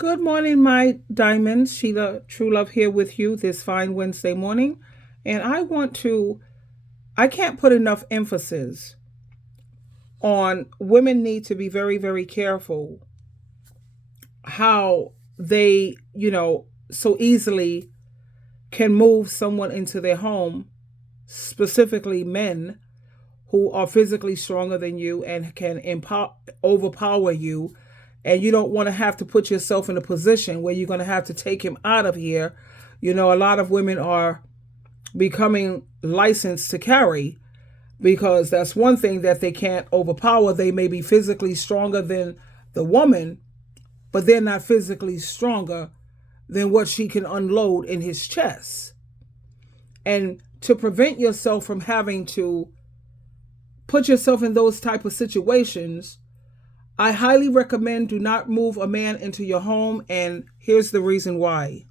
Good morning, my diamonds. SheilaTruelove here with you this fine Wednesday morning. And I can't put enough emphasis on women need to be very, very careful how they, so easily can move someone into their home, specifically men who are physically stronger than you and can overpower you. And you don't want to have to put yourself in a position where you're going to have to take him out of here. A lot of women are becoming licensed to carry because that's one thing that they can't overpower. They may be physically stronger than the woman, but they're not physically stronger than what she can unload in his chest. And to prevent yourself from having to put yourself in those type of situations, I highly recommend do not move a man into your home, and here's the reason why.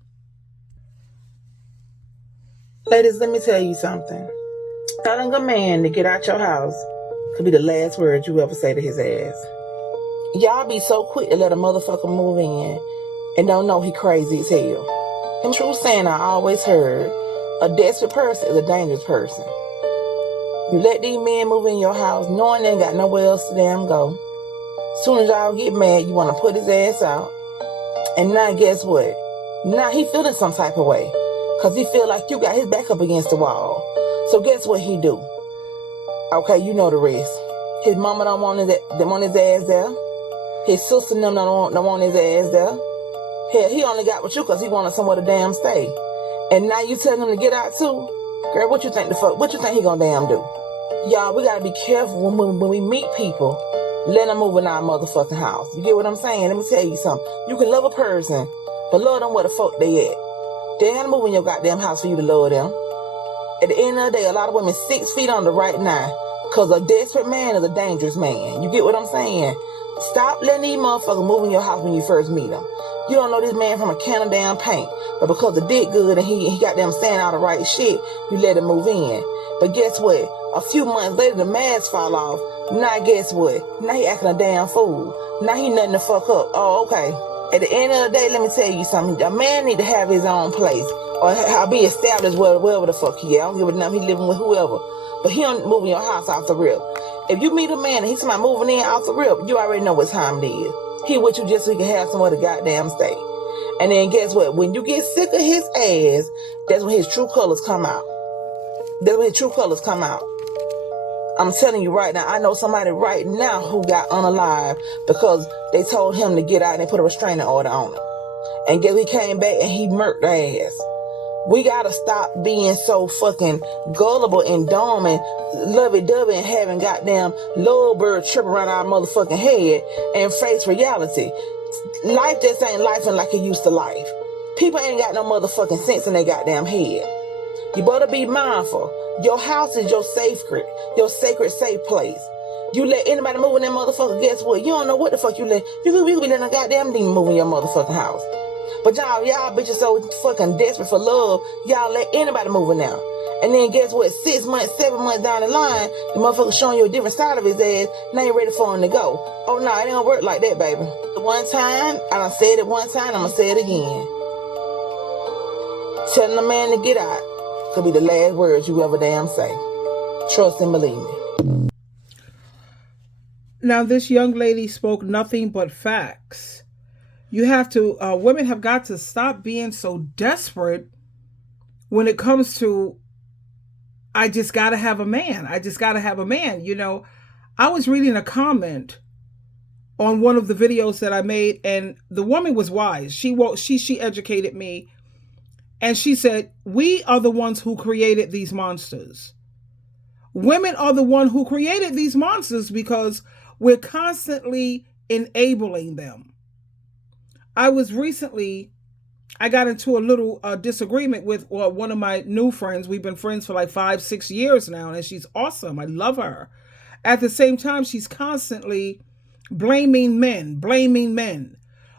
Ladies, let me tell you something. Telling a man to get out your house could be the last word you ever say to his ass. Y'all be so quick to let a motherfucker move in and don't know he crazy as hell. And true saying I always heard, a desperate person is a dangerous person. You let these men move in your house knowing they ain't got nowhere else to damn go. Soon as y'all get mad, you want to put his ass out. And now guess what? Now he feeling some type of way. Because he feel like you got his back up against the wall. So guess what he do? Okay, you know the rest. His mama don't want his ass there. His sister don't want his ass there. Hell, he only got with you because he wanted somewhere to damn stay. And now you telling him to get out too? Girl, what you think he gonna damn do? Y'all, we gotta be careful when we meet people. Let them move in our motherfucking house. You get what I'm saying? Let me tell you something. You can love a person, but love them where the fuck they at. They ain't gotta move in your goddamn house for you to love them. At the end of the day, a lot of women 6 feet under right now. Cause a desperate man is a dangerous man. You get what I'm saying? Stop letting these motherfuckers move in your house when you first meet them. You don't know this man from a can of damn paint. But because the dick good and he got them saying all the right shit, you let him move in. But guess what? A few months later, the mask fall off. Now guess what? Now he acting a damn fool. Now he nothing to fuck up. Oh, okay. At the end of the day, let me tell you something. A man need to have his own place. Or be established wherever the fuck he is. I don't give a damn, he living with whoever. But he don't move in your house off the rip. If you meet a man and he's somebody moving in off the rip, you already know what time it is. He with you just so he can have somewhere to goddamn stay. And then guess what? When you get sick of his ass, that's when his true colors come out. That's when his true colors come out. I'm telling you right now, I know somebody right now who got unalive because they told him to get out and they put a restraining order on him. And guess he came back and he murked their ass. We gotta stop being so fucking gullible and dumb and lovey-dovey and having goddamn little bird tripping around our motherfucking head and face reality. Life just ain't lifing like it used to life. People ain't got no motherfucking sense in their goddamn head. You better be mindful. Your house is your sacred safe place. You let anybody move in that motherfucker, guess what? You don't know what the fuck you let. You could be letting a goddamn demon move in your motherfucking house. But y'all bitches so fucking desperate for love, y'all let anybody move in there. And then guess what? 6 months, 7 months down the line, the motherfucker showing you a different side of his ass. Now you ready for him to go. Oh no, it ain't gonna work like that, baby. One time, I done said it one time, I'm gonna say it again. Telling a man to get out could be the last words you ever damn say. Trust and believe me. Now, this young lady spoke nothing but facts. Women have got to stop being so desperate when it comes to, I just got to have a man. I just got to have a man. I was reading a comment on one of the videos that I made, and the woman was wise. She educated me, and she said, we are the ones who created these monsters. Women are the one who created these monsters because we're constantly enabling them. I got into a little disagreement with one of my new friends. We've been friends for like 5-6 years now, and she's awesome. I love her. At the same time, she's constantly blaming men.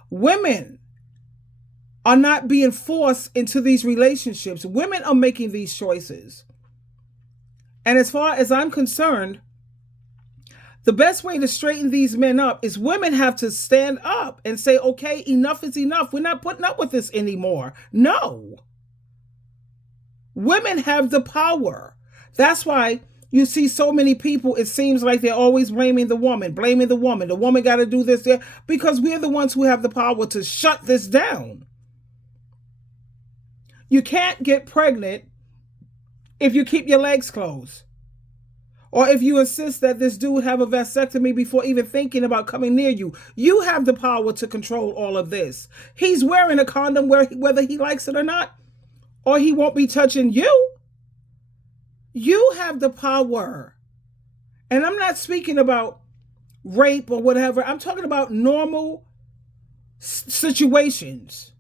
Women are not being forced into these relationships. Women are making these choices. And as far as I'm concerned, The best way to straighten these men up is women have to stand up and say, okay, enough is enough. We're not putting up with this anymore. No. Women have the power. That's why you see so many people, it seems like they're always blaming the woman. The woman got to do this there, because we're the ones who have the power to shut this down. You can't get pregnant if you keep your legs closed. Or if you insist that this dude have a vasectomy before even thinking about coming near you. You have the power to control all of this. He's wearing a condom whether he likes it or not, or he won't be touching you. You have the power. And I'm not speaking about rape or whatever. I'm talking about normal situations.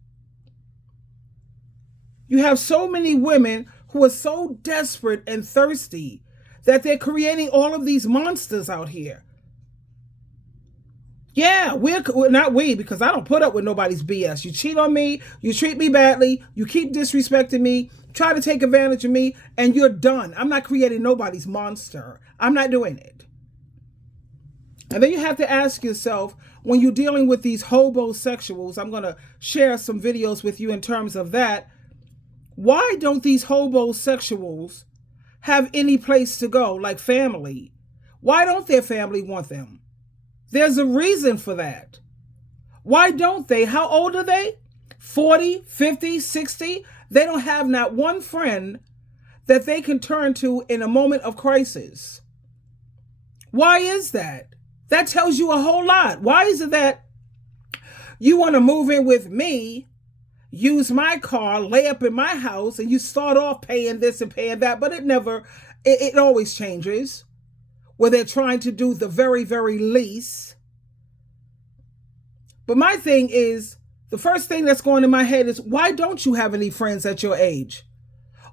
You have so many women who are so desperate and thirsty that they're creating all of these monsters out here. Yeah, we're not we, because I don't put up with nobody's BS. You cheat on me, you treat me badly, you keep disrespecting me, try to take advantage of me, and you're done. I'm not creating nobody's monster. I'm not doing it. And then you have to ask yourself, when you're dealing with these hobosexuals, I'm going to share some videos with you in terms of that. Why don't these hobosexuals have any place to go, like family? Why don't their family want them? There's a reason for that. Why don't they? How old are they? 40, 50, 60? They don't have not one friend that they can turn to in a moment of crisis. Why is that? That tells you a whole lot. Why is it that you want to move in with me, use my car, lay up in my house, and you start off paying this and paying that, but it always changes, where they're trying to do the very, very least. But my thing is, the first thing that's going in my head is, why don't you have any friends at your age?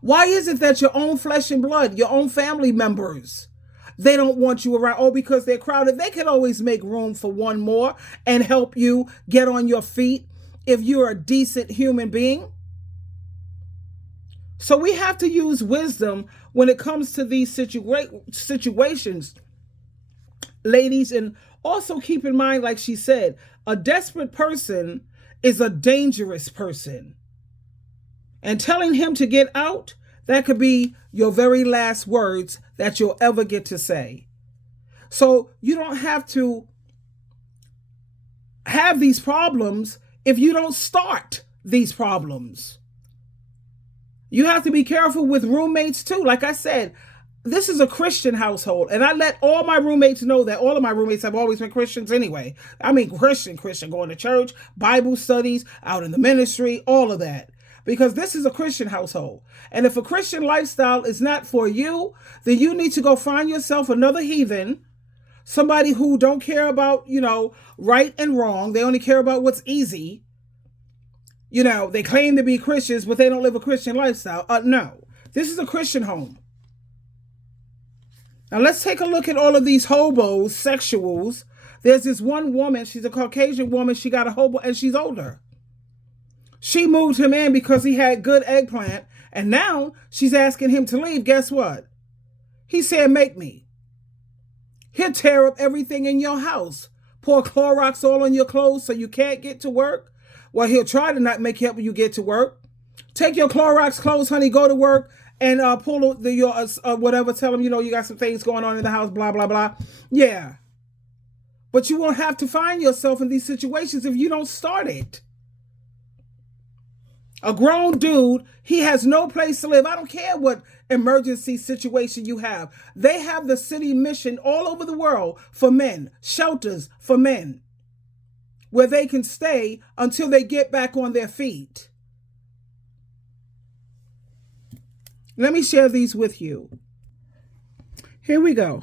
Why is it that your own flesh and blood, your own family members, they don't want you around? Oh, because they're crowded. They can always make room for one more and help you get on your feet if you're a decent human being. So we have to use wisdom when it comes to these situations, ladies. And also keep in mind, like she said, a desperate person is a dangerous person. And telling him to get out, that could be your very last words that you'll ever get to say. So you don't have to have these problems if you don't start these problems. You have to be careful with roommates too. Like I said, this is a Christian household, and I let all my roommates know that. All of my roommates have always been Christians anyway. I mean, Christian, going to church, Bible studies, out in the ministry, all of that. Because this is a Christian household. And if a Christian lifestyle is not for you, then you need to go find yourself another heathen, somebody who don't care about, right and wrong. They only care about what's easy. They claim to be Christians, but they don't live a Christian lifestyle. No, this is a Christian home. Now let's take a look at all of these hobosexuals. There's this one woman, she's a Caucasian woman, she got a hobo, and she's older. She moved him in because he had good eggplant, and now she's asking him to leave. Guess what? He said, make me. He'll tear up everything in your house. Pour Clorox all on your clothes so you can't get to work. Well, he'll try to not make help you get to work. Take your Clorox clothes, honey, go to work, and pull your whatever. Tell him, you got some things going on in the house, blah, blah, blah. Yeah. But you won't have to find yourself in these situations if you don't start it. A grown dude, he has no place to live. I don't care what emergency situation you have. They have the city mission all over the world for men, shelters for men, where they can stay until they get back on their feet. Let me share these with you. Here we go.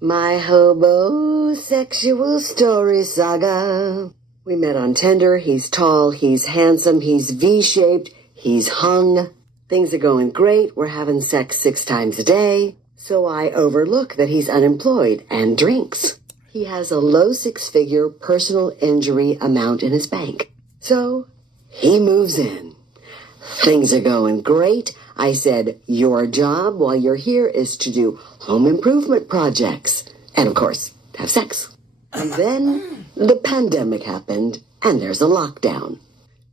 My hobosexual story saga. We met on Tinder. He's tall, he's handsome, he's V-shaped, he's hung. Things are going great. We're having sex 6 times a day. So I overlook that he's unemployed and drinks. He has a low 6-figure personal injury amount in his bank. So he moves in. Things are going great. I said, your job while you're here is to do home improvement projects. and of course, have sex. And then the pandemic happened, and there's a lockdown.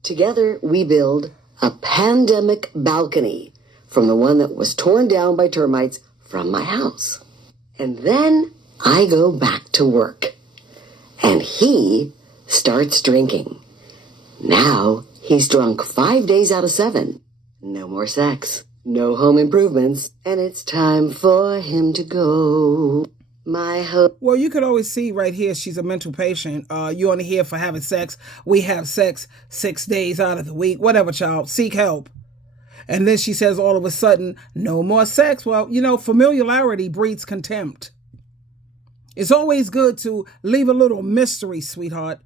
Together, we build a pandemic balcony from the one that was torn down by termites from my house. And then I go back to work, and he starts drinking. Now he's drunk 5 days out of 7. No more sex, no home improvements, and it's time for him to go. Well, you could always see right here she's a mental patient. You're only here for having sex. We have sex 6 days out of the week. Whatever, child. Seek help. And then she says all of a sudden, no more sex. Well, familiarity breeds contempt. It's always good to leave a little mystery, sweetheart.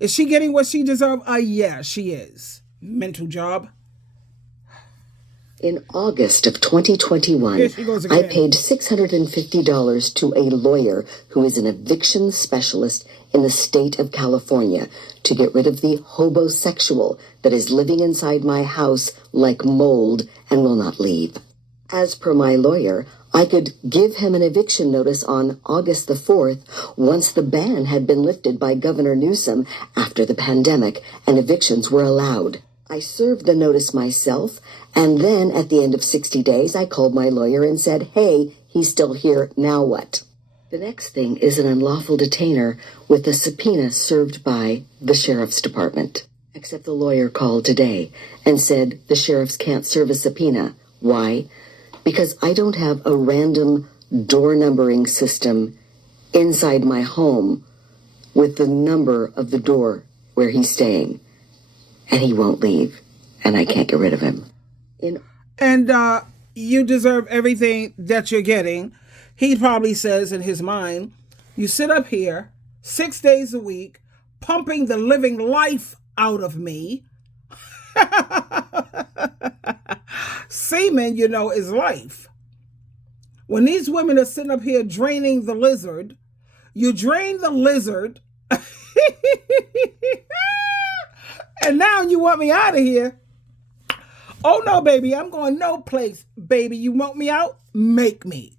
Is she getting what she deserves? Yeah, she is. Mental job. In August of 2021, I paid $650 to a lawyer who is an eviction specialist in the state of California to get rid of the Hobosexual that is living inside my house like mold and will not leave. As per my lawyer, I could give him an eviction notice on August the 4th once the ban had been lifted by Governor Newsom after the pandemic and evictions were allowed. I served the notice myself, and then at the end of 60 days, I called my lawyer and said, hey, he's still here, now what? The next thing is an unlawful detainer with a subpoena served by the sheriff's department. Except the lawyer called today and said the sheriffs can't serve a subpoena. Why? Because I don't have a random door numbering system inside my home with the number of the door where he's staying. And he won't leave, and I can't get rid of him. And you deserve everything that you're getting. He probably says in his mind, you sit up here 6 days a week, pumping the living life out of me. Semen, is life. When these women are sitting up here draining the lizard, you drain the lizard. And now you want me out of here. Oh, no, baby. I'm going no place. Baby, you want me out? Make me.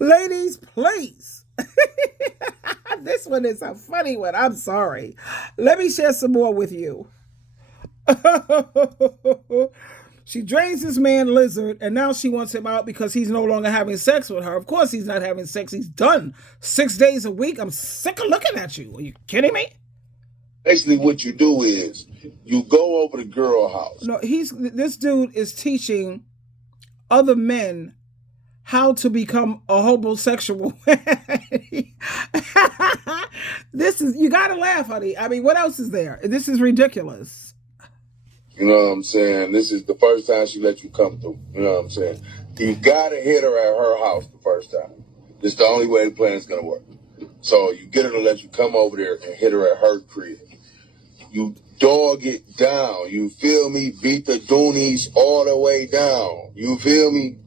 Ladies, please. This one is a funny one. I'm sorry. Let me share some more with you. She drains this man lizard, and now she wants him out because he's no longer having sex with her. Of course he's not having sex. He's done 6 days a week. I'm sick of looking at you. Are you kidding me? Basically, what you do is you go over to girl house. No, this dude is teaching other men how to become a homosexual. You gotta laugh, honey. I mean, what else is there? This is ridiculous. You know what I'm saying? This is the first time she let you come through. You know what I'm saying? You gotta hit her at her house the first time. This is the only way the plan is gonna work. So you get her to let you come over there and hit her at her crib. You dog it down. You feel me? Beat the doonies all the way down. You feel me?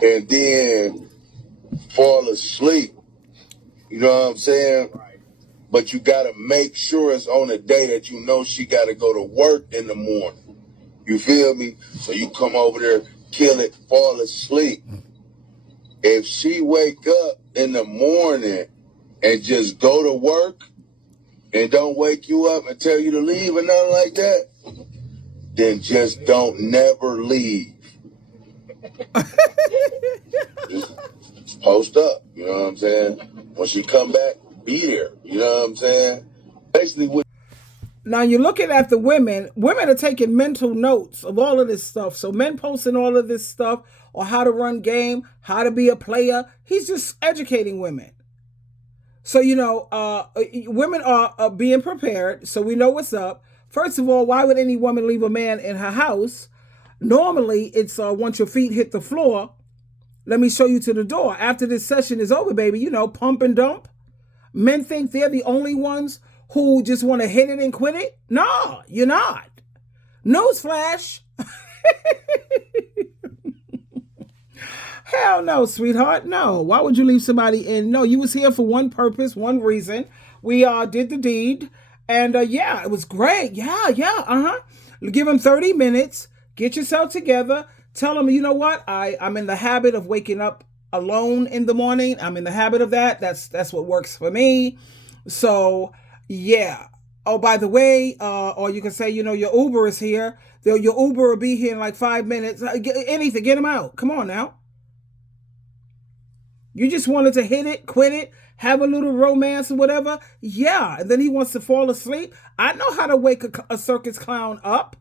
And then fall asleep. You know what I'm saying? But you got to make sure it's on a day that you know she got to go to work in the morning. You feel me? So you come over there, kill it, fall asleep. If she wake up in the morning and just go to work and don't wake you up and tell you to leave or nothing like that, then just don't never leave. Just post up, you know what I'm saying? When she come back, be there, you know what I'm saying? Basically, now you're looking at the women. Women are taking mental notes of all of this stuff. So men posting all of this stuff or how to run game, how to be a player. He's just educating women. So, women are being prepared. So we know what's up. First of all, why would any woman leave a man in her house? Normally, it's once your feet hit the floor, let me show you to the door. After this session is over, baby, pump and dump. Men think they're the only ones who just want to hit it and quit it. No, you're not. Newsflash. Hell no, sweetheart. No. Why would you leave somebody in? No, you was here for one purpose, one reason. We did the deed. And yeah, it was great. Yeah. Give him 30 minutes. Get yourself together. Tell him, you know what? I'm in the habit of waking up alone in the morning. I'm in the habit of that. That's what works for me. So yeah. Oh, by the way, or you can say, your Uber is here. Your Uber will be here in like 5 minutes. Anything, get him out. Come on now. You just wanted to hit it, quit it, have a little romance or whatever. Yeah, and then he wants to fall asleep. I know how to wake a circus clown up.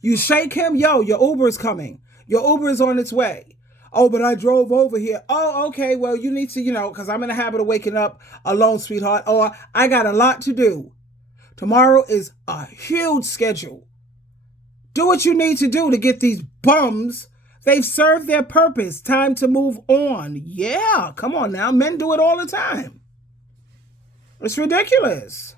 You shake him, yo, your Uber is coming. Your Uber is on its way. Oh, but I drove over here. Oh, okay, well, you need to, because I'm in the habit of waking up alone, sweetheart. Or I got a lot to do. Tomorrow is a huge schedule. Do what you need to do to get these bums. They've served their purpose. Time to move on. Yeah, come on now. Men do it all the time. It's ridiculous.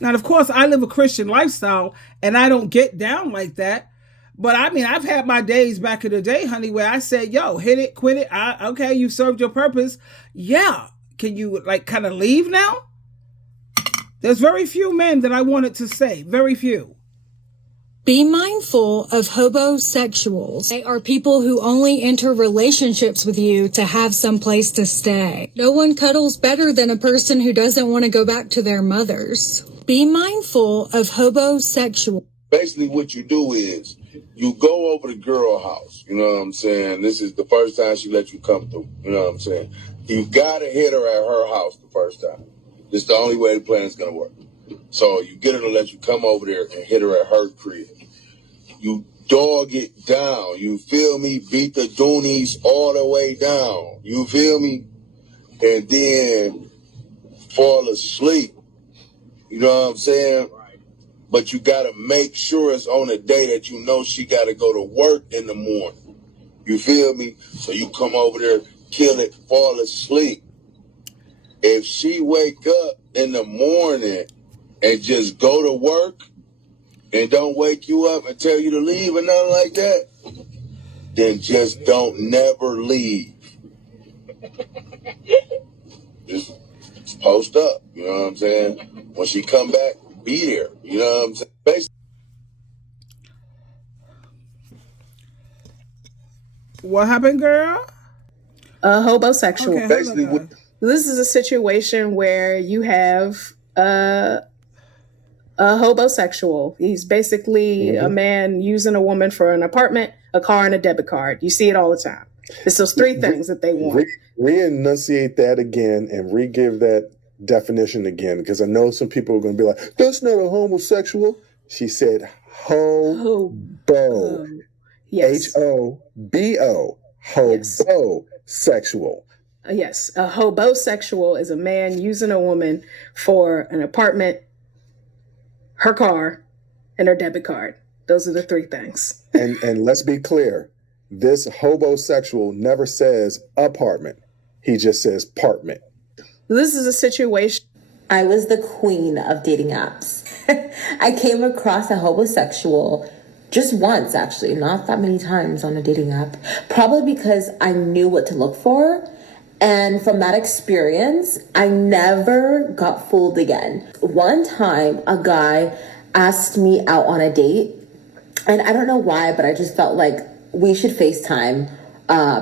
Now, of course, I live a Christian lifestyle and I don't get down like that. But I mean, I've had my days back in the day, honey, where I said, yo, hit it, quit it. Okay, you served your purpose. Yeah. Can you kind of leave now? There's very few men that I wanted to say. Very few. Be mindful of hobosexuals. They are people who only enter relationships with you to have some place to stay. No one cuddles better than a person who doesn't want to go back to their mothers. Be mindful of hobosexual. Basically, what you do is you go over to girl house. You know what I'm saying? This is the first time she let you come through. You know what I'm saying? You got to hit her at her house the first time. This is the only way the plan is going to work. So you get her to let you come over there and hit her at her crib. You dog it down. You feel me? Beat the doonies all the way down. You feel me? And then fall asleep. You know what I'm saying? But you got to make sure it's on a day that you know she got to go to work in the morning. You feel me? So you come over there, kill it, fall asleep. If she wake up in the morning and just go to work and don't wake you up and tell you to leave or nothing like that, then just don't never leave. Just post up, you know what I'm saying? When she come back, be there, you know what I'm saying? Basically. What happened, girl? A hobosexual. Okay, Basically, this is a situation where you have a hobosexual. He's basically a man using a woman for an apartment, a car, and a debit card. You see it all the time. It's those three things that they want. Re-enunciate that again and re-give that definition again, because I know some people are going to be like, that's not a homosexual. She said hobo. Yes. H-O-B-O. Hobosexual. Yes. A hobosexual is a man using a woman for an apartment, her car, and her debit card. Those are the three things. and let's be clear. This hobosexual never says apartment. He just says partment. This is a situation. I was the queen of dating apps. I came across a hobosexual just once, actually, not that many times on a dating app, probably because I knew what to look for. And from that experience, I never got fooled again. One time, a guy asked me out on a date, and I don't know why, but I just felt like we should FaceTime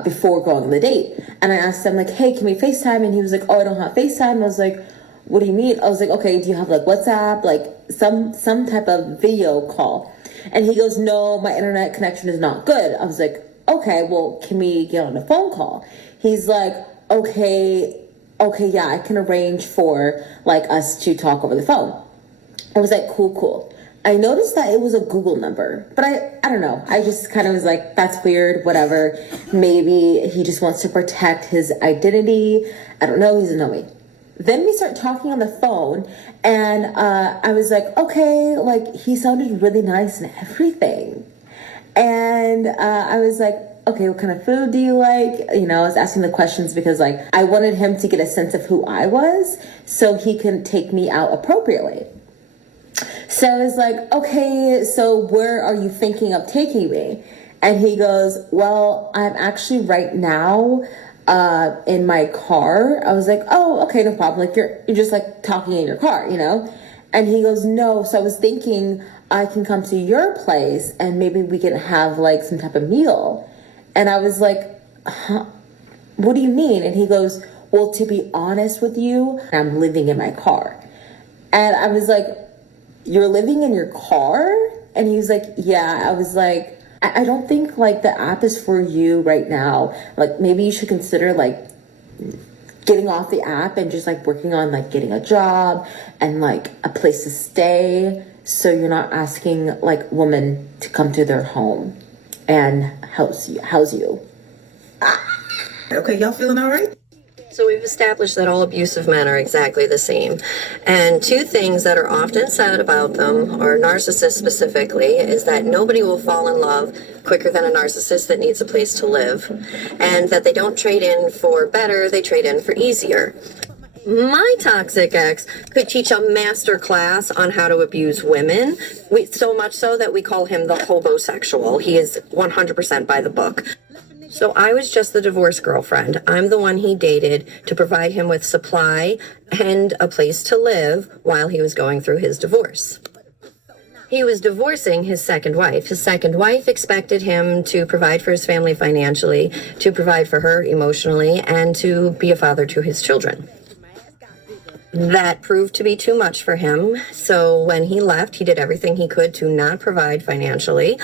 before going on the date. And I asked him, like, hey, can we FaceTime? And he was like, oh, I don't have FaceTime. I was like, what do you mean? I was like, okay, do you have like WhatsApp, like some type of video call? And he goes, no, my internet connection is not good. I was like, okay, well, can we get on a phone call? He's like, okay, yeah, I can arrange for like us to talk over the phone. I was like, cool. I noticed that it was a Google number, but I don't know. I just kind of was like, that's weird, whatever. Maybe he just wants to protect his identity. I don't know. He doesn't know me. Then we start talking on the phone, and I was like, okay, like he sounded really nice and everything. And I was like, okay, what kind of food do you like? You know, I was asking the questions because like I wanted him to get a sense of who I was so he can take me out appropriately. So I was like, okay, so where are you thinking of taking me? And he goes, well, I'm actually right now in my car. I was like, oh, okay, no problem. Like you're just like talking in your car, you know? And he goes, no. So I was thinking I can come to your place and maybe we can have like some type of meal. And I was like, huh? what do you mean? And he goes, well, to be honest with you, I'm living in my car. And I was like, you're living in your car? And he was like, yeah. I was like, I don't think like the app is for you right now. Like maybe you should consider like getting off the app and just like working on like getting a job and like a place to stay, so you're not asking like women to come to their home and house you. Okay, y'all feeling all right? So we've established that all abusive men are exactly the same. And two things that are often said about them, or narcissists specifically, is that nobody will fall in love quicker than a narcissist that needs a place to live. And that they don't trade in for better, they trade in for easier. My toxic ex could teach a master class on how to abuse women, so much so that we call him the Hobosexual. He is 100% by the book. So I was just the divorce girlfriend. I'm the one he dated to provide him with supply and a place to live while he was going through his divorce. He was divorcing his second wife. His second wife expected him to provide for his family financially, to provide for her emotionally, and to be a father to his children. That proved to be too much for him. So when he left, he did everything he could to not provide financially.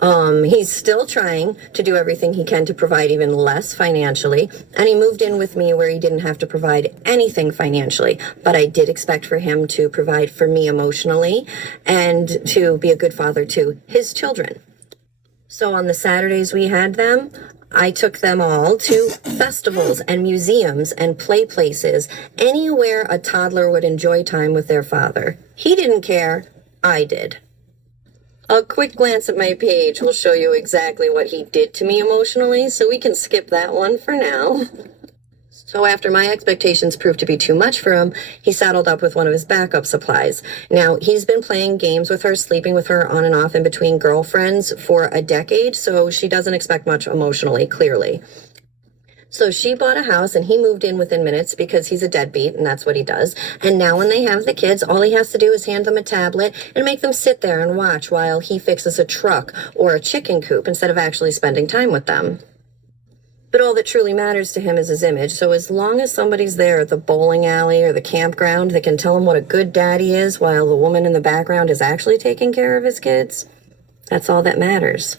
He's still trying to do everything he can to provide even less financially. And he moved in with me where he didn't have to provide anything financially. But I did expect for him to provide for me emotionally and to be a good father to his children. So on the Saturdays we had them, I took them all to festivals and museums and play places, anywhere a toddler would enjoy time with their father. He didn't care, I did. A quick glance at my page will show you exactly what he did to me emotionally, so we can skip that one for now. So after my expectations proved to be too much for him, he saddled up with one of his backup supplies. Now, he's been playing games with her, sleeping with her on and off in between girlfriends for a decade, so she doesn't expect much emotionally, clearly. So she bought a house and he moved in within minutes because he's a deadbeat and that's what he does. And now when they have the kids, all he has to do is hand them a tablet and make them sit there and watch while he fixes a truck or a chicken coop instead of actually spending time with them. But all that truly matters to him is his image. So as long as somebody's there at the bowling alley or the campground that can tell him what a good daddy is while the woman in the background is actually taking care of his kids, that's all that matters.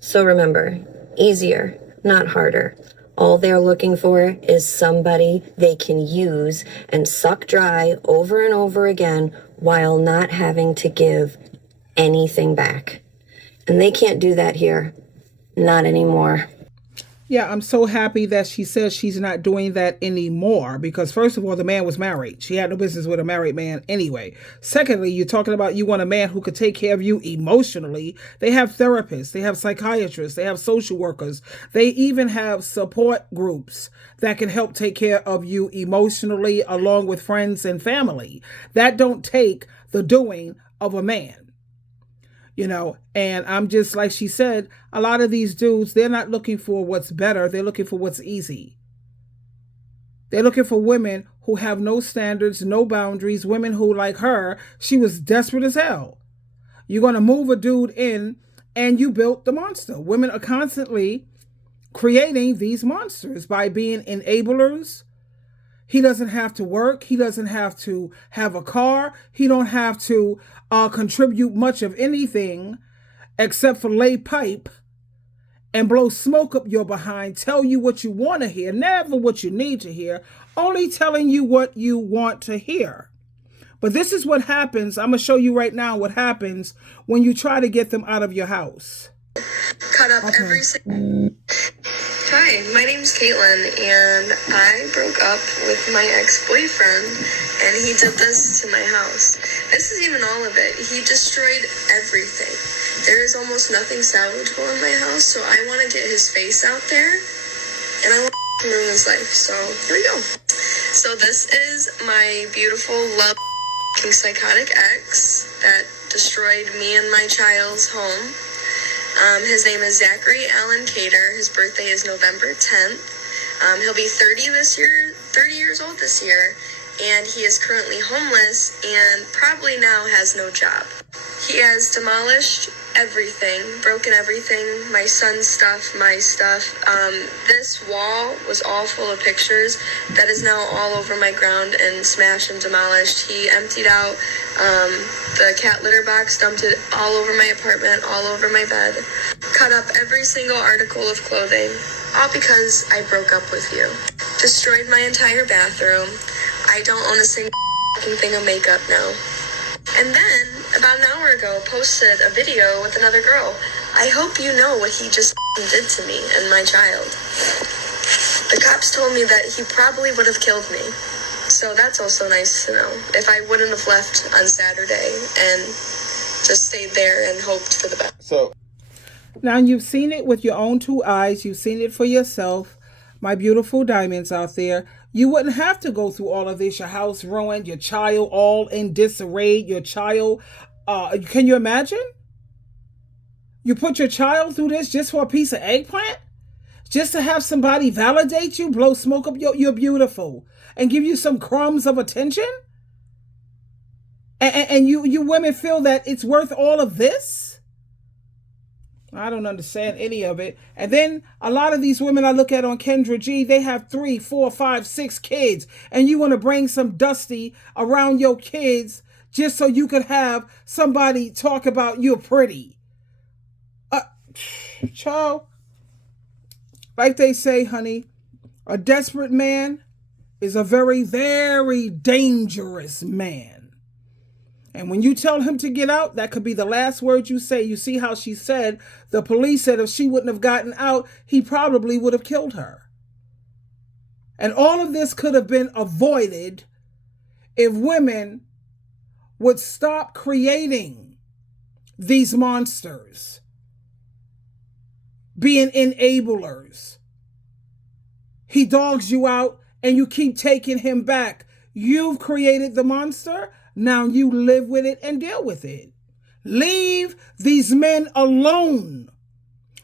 So remember, easier, not harder. All they're looking for is somebody they can use and suck dry over and over again while not having to give anything back. And they can't do that here. Not anymore. Yeah, I'm so happy that she says she's not doing that anymore because, first of all, the man was married. She had no business with a married man anyway. Secondly, you're talking about you want a man who could take care of you emotionally. They have therapists. They have psychiatrists. They have social workers. They even have support groups that can help take care of you emotionally along with friends and family. That don't take the doing of a man. You know, and I'm just like she said, a lot of these dudes, they're not looking for what's better. They're looking for what's easy. They're looking for women who have no standards, no boundaries, women who, like her, she was desperate as hell. You're going to move a dude in and you built the monster. Women are constantly creating these monsters by being enablers. He doesn't have to work. He doesn't have to have a car. He don't have to contribute much of anything except for lay pipe and blow smoke up your behind, tell you what you want to hear, never what you need to hear, only telling you what you want to hear. But this is what happens. I'm going to show you right now what happens when you try to get them out of your house. Cut up every single... Hi, my name's Caitlin, and I broke up with my ex-boyfriend, and he did this to my house. This is even all of it. He destroyed everything. There is almost nothing salvageable in my house, so I want to get his face out there, and I want to ruin his life. So here we go. So this is my beautiful, love-ing psychotic ex that destroyed me and my child's home. His name is Zachary Allen Cater. His birthday is November 10th. He'll be 30 years old this year, and he is currently homeless and probably now has no job. He has demolished everything, broken everything, my son's stuff, my stuff. This wall was all full of pictures that is now all over my ground and smashed and demolished. He emptied out the cat litter box, dumped it all over my apartment, all over my bed, cut up every single article of clothing, all because I broke up with you. Destroyed my entire bathroom. I don't own a single thing of makeup now. And then, about an hour ago, posted a video with another girl. I hope you know what he just did to me and my child. The cops told me that he probably would have killed me. So that's also nice to know. If I wouldn't have left on Saturday and just stayed there and hoped for the best. So now you've seen it with your own two eyes. You've seen it for yourself. My beautiful diamonds out there. You wouldn't have to go through all of this. Your house ruined, your child all in disarray, your child, can you imagine? You put your child through this just for a piece of eggplant? Just to have somebody validate you, blow smoke up you're beautiful, and give you some crumbs of attention? And you women feel that it's worth all of this? I don't understand any of it. And then a lot of these women I look at on Kendra G, they have 3, 4, 5, 6 kids. And you want to bring some dusty around your kids just so you could have somebody talk about you're pretty. Child, like they say, honey, a desperate man is a very, very dangerous man. And when you tell him to get out, that could be the last word you say. You see how she said, the police said if she wouldn't have gotten out, he probably would have killed her. And all of this could have been avoided if women would stop creating these monsters, being enablers. He dogs you out and you keep taking him back. You've created the monster. Now you live with it and deal with it. Leave these men alone.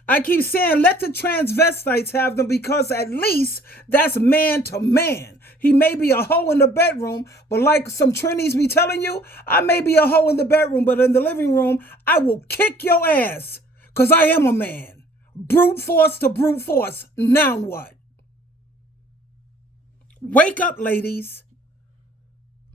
I keep saying let the transvestites have them because at least that's man to man. He may be a hoe in the bedroom, but like some Trinis be telling you, I may be a hoe in the bedroom, but in the living room, I will kick your ass because I am a man. Brute force to brute force. Now what? Wake up, ladies.